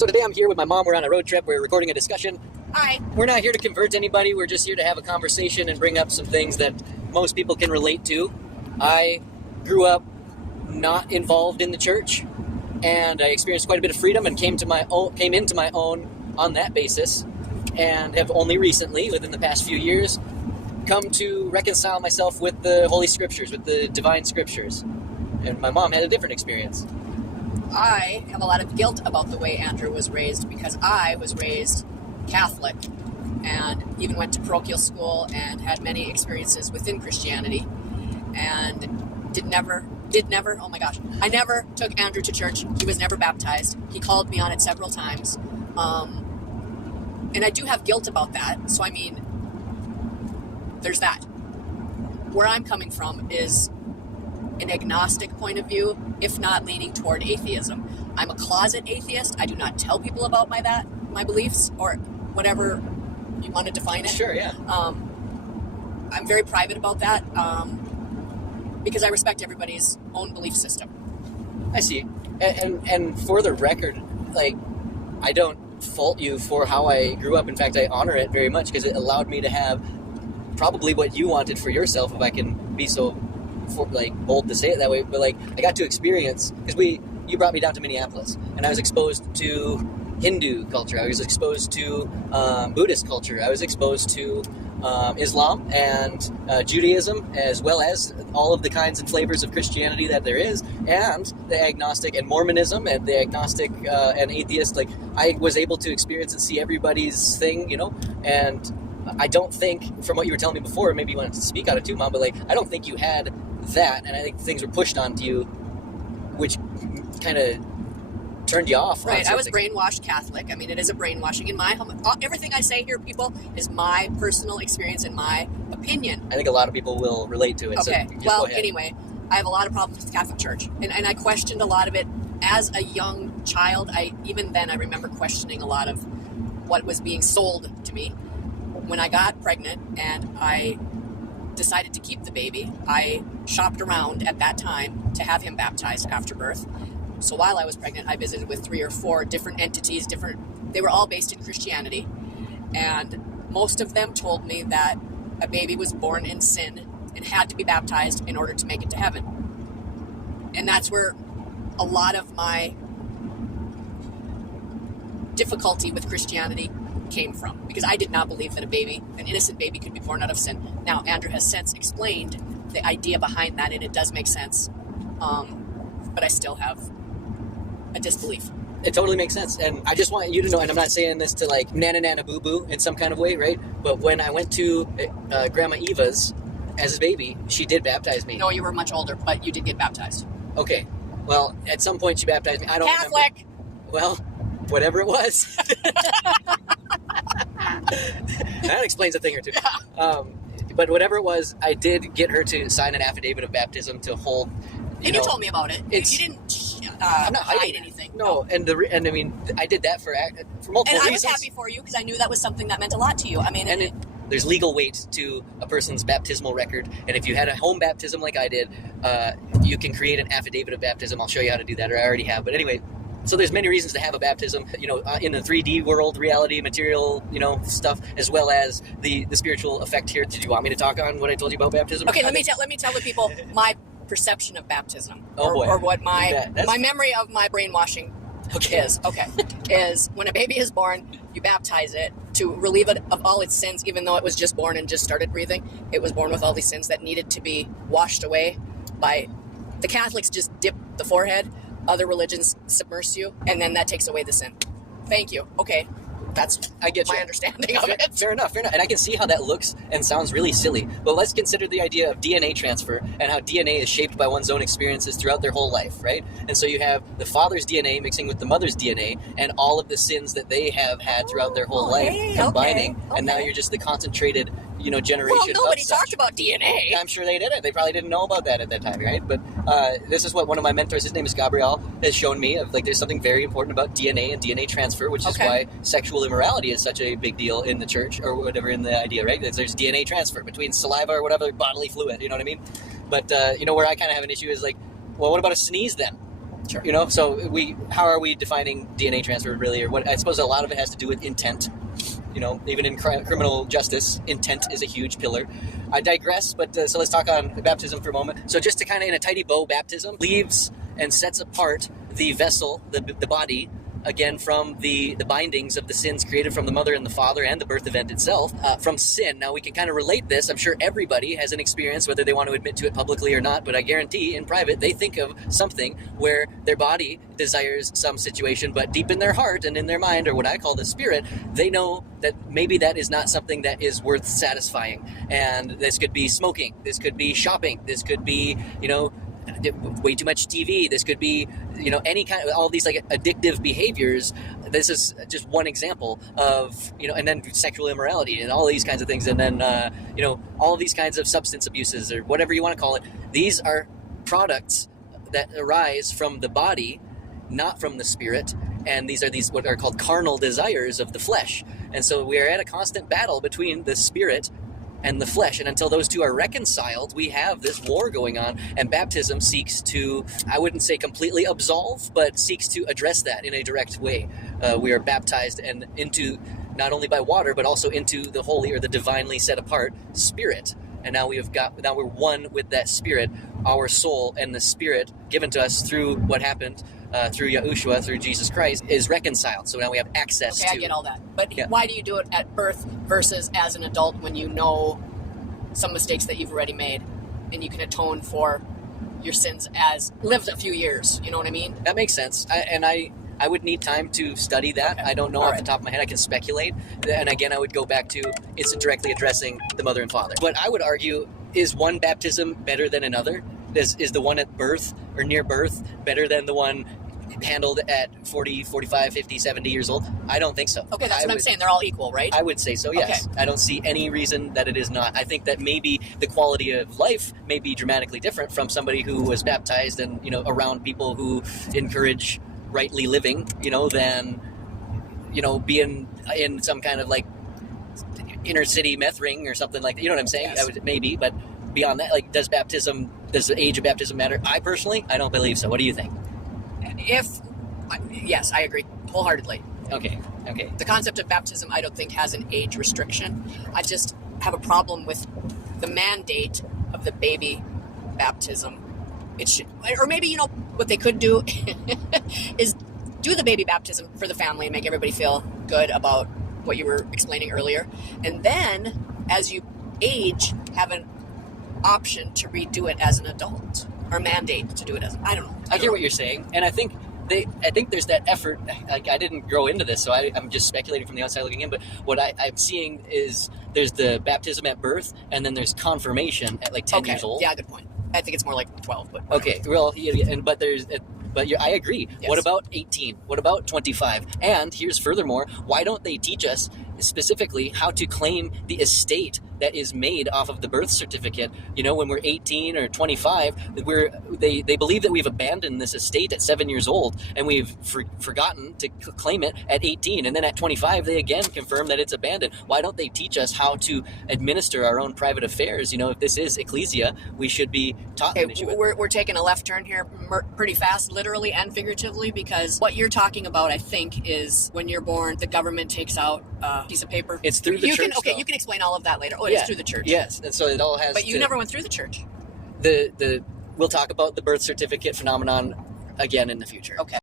So today I'm here with my mom. We're on a road trip. We're recording a discussion. Hi. We're not here to convert anybody. We're just here to have a conversation and bring up some things that most people can relate to. I grew up not involved in the church, and I experienced quite a bit of freedom and came into my own on that basis, and have only recently, within the past few years, come to reconcile myself with the Holy Scriptures, with the divine Scriptures. And my mom had a different experience. I have a lot of guilt about the way Andrew was raised because I was raised Catholic and even went to parochial school and had many experiences within Christianity and did never, oh my gosh, I never took Andrew to church. He was never baptized. He called me on it several times. And I do have guilt about that. So, I mean, there's that. Where I'm coming from is an agnostic point of view, if not leaning toward atheism. I'm a closet atheist. I do not tell people about my beliefs, or whatever you want to define it. Sure, yeah. I'm very private about that because I respect everybody's own belief system. I see. And for the record, like, I don't fault you for how I grew up. In fact, I honor it very much because it allowed me to have probably what you wanted for yourself, if I can be so bold to say it that way. But like, I got to experience, because you brought me down to Minneapolis, and I was exposed to Hindu culture. I was exposed to Buddhist culture. I was exposed to Islam and Judaism, as well as all of the kinds and flavors of Christianity that there is, and the agnostic and Mormonism and the agnostic and atheist. Like, I was able to experience and see everybody's thing, and I don't think, from what you were telling me before, maybe you wanted to speak on it too, Mom, but like, I don't think you had that, and I think things were pushed onto you, which kind of turned you off. Right, I was brainwashed Catholic. I mean, it is a brainwashing. In my home, everything I say here, people, is my personal experience and my opinion. I think a lot of people will relate to it. Okay, so well, anyway, I have a lot of problems with the Catholic Church, and I questioned a lot of it as a young child. Even then, I remember questioning a lot of what was being sold to me. When I got pregnant and I decided to keep the baby, I shopped around at that time to have him baptized after birth. So while I was pregnant, I visited with 3 or 4 different entities, they were all based in Christianity. And most of them told me that a baby was born in sin and had to be baptized in order to make it to heaven. And that's where a lot of my difficulty with Christianity came from, because I did not believe that an innocent baby could be born out of sin. Now, Andrew has since explained the idea behind that, and it does make sense. But I still have a disbelief. It totally makes sense, and I just want you to know, and I'm not saying this to like nana boo boo in some kind of way, right? But when I went to Grandma Eva's as a baby, she did baptize me. No, you were much older, but you did get baptized. Okay, well, at some point she baptized me. I don't Catholic. remember. Well, whatever it was. That explains a thing or two. But whatever it was, I did get her to sign an affidavit of baptism to hold. You told me about it. You didn't I'm not hide anything. No, and I mean, I did that for multiple reasons. And I was happy for you because I knew that was something that meant a lot to you. I mean, there's legal weight to a person's baptismal record, and if you had a home baptism like I did, you can create an affidavit of baptism. I'll show you how to do that, or I already have. But anyway, so there's many reasons to have a baptism, in the 3D world, reality, material, stuff, as well as the spiritual effect here. Did you want me to talk on what I told you about baptism? Okay, let me tell the people my perception of baptism, boy. or what my memory of my brainwashing is. Okay, is when a baby is born, you baptize it to relieve it of all its sins, even though it was just born and just started breathing. It was born with all these sins that needed to be washed away by the Catholics. Just dip the forehead. Other religions submerge you, and then that takes away the sin. Thank you. Okay. That's my understanding of it. Fair enough. And I can see how that looks and sounds really silly. But let's consider the idea of DNA transfer and how DNA is shaped by one's own experiences throughout their whole life, right? And so you have the father's DNA mixing with the mother's DNA and all of the sins that they have had throughout their whole life combining. Okay. And now you're just the concentrated, generation. Well, nobody talked about DNA. I'm sure they didn't. They probably didn't know about that at that time, right? But this is what one of my mentors, his name is Gabriel, has shown me. There's something very important about DNA and DNA transfer, which is why sexual immorality is such a big deal in the church, or whatever in the idea, right? There's DNA transfer between saliva or whatever bodily fluid, you know what I mean? But, where I kind of have an issue is well, what about a sneeze then? Sure. You know, so how are we defining DNA transfer really, or what? I suppose a lot of it has to do with intent. You know, even in criminal justice, intent is a huge pillar. I digress, but so let's talk on baptism for a moment. So just to kind of in a tidy bow, baptism leaves and sets apart the vessel, the body, again, from the bindings of the sins created from the mother and the father and the birth event itself, from sin. Now, we can kind of relate this. I'm sure everybody has an experience, whether they want to admit to it publicly or not, but I guarantee in private, they think of something where their body desires some situation, but deep in their heart and in their mind, or what I call the spirit, they know that maybe that is not something that is worth satisfying. And this could be smoking, this could be shopping, this could be, you know, way too much TV. This could be, you know, any kind of all these like addictive behaviors. This is just one example of, you know, and then sexual immorality and all these kinds of things. And then, you know, all of these kinds of substance abuses or whatever you want to call it. These are products that arise from the body, not from the spirit. And these are what are called carnal desires of the flesh. And so we are at a constant battle between the spirit and the flesh, and until those two are reconciled, we have this war going on, and baptism seeks to, I wouldn't say completely absolve, but seeks to address that in a direct way. We are baptized and into, not only by water, but also into the holy or the divinely set apart spirit. And now we're one with that spirit, our soul and the spirit given to us through what happened through Yahushua, through Jesus Christ, is reconciled. So now we have access to... Okay, I get all that. But why do you do it at birth versus as an adult when you know some mistakes that you've already made and you can atone for your sins as lived a few years? You know what I mean? That makes sense. I would need time to study that. Okay. I don't know off the top of my head. I can speculate. And again, I would go back to it's directly addressing the mother and father. But I would argue, is one baptism better than another? Is the one at birth or near birth better than the one handled at 40, 45, 50, 70 years old? I don't think so. Okay, that's what I'm saying. They're all equal, right? I would say so, yes. Okay. I don't see any reason that it is not. I think that maybe the quality of life may be dramatically different from somebody who was baptized and, you know, around people who encourage rightly living, you know, than, you know, being in some kind of like inner city meth ring or something like that. You know what I'm saying? Yes. Maybe, but beyond that, like, does the age of baptism matter? I personally, I don't believe so. What do you think? Yes, I agree wholeheartedly. Okay. The concept of baptism, I don't think, has an age restriction. I just have a problem with the mandate of the baby baptism. It should, or maybe, you know, what they could do is do the baby baptism for the family and make everybody feel good about what you were explaining earlier. And then, as you age, have an option to redo it as an adult, or mandate to do it as, I don't know. I hear what you're saying, and I think there's that effort. Like, I didn't grow into this, so I'm just speculating from the outside looking in, but what I'm seeing is there's the baptism at birth, and then there's confirmation at like 10 years old. Yeah, good point. I think it's more like 12, but okay. Well, I agree. Yes. What about 18? What about 25? And here's furthermore, why don't they teach us specifically how to claim the estate that is made off of the birth certificate? You know, when we're 18 or 25, they believe that we've abandoned this estate at 7 years old, and we've forgotten to claim it at 18, and then at 25 they again confirm that it's abandoned. Why don't they teach us how to administer our own private affairs? You know, if this is ecclesia, we should be taught. Okay, we're taking a left turn here pretty fast, literally and figuratively, because what you're talking about, I think, is when you're born, the government takes out a piece of paper. It's through the church. You can explain all of that later. It's through the church. Yes, and so it all has. But you never went through the church. We'll talk about the birth certificate phenomenon again in the future. Okay.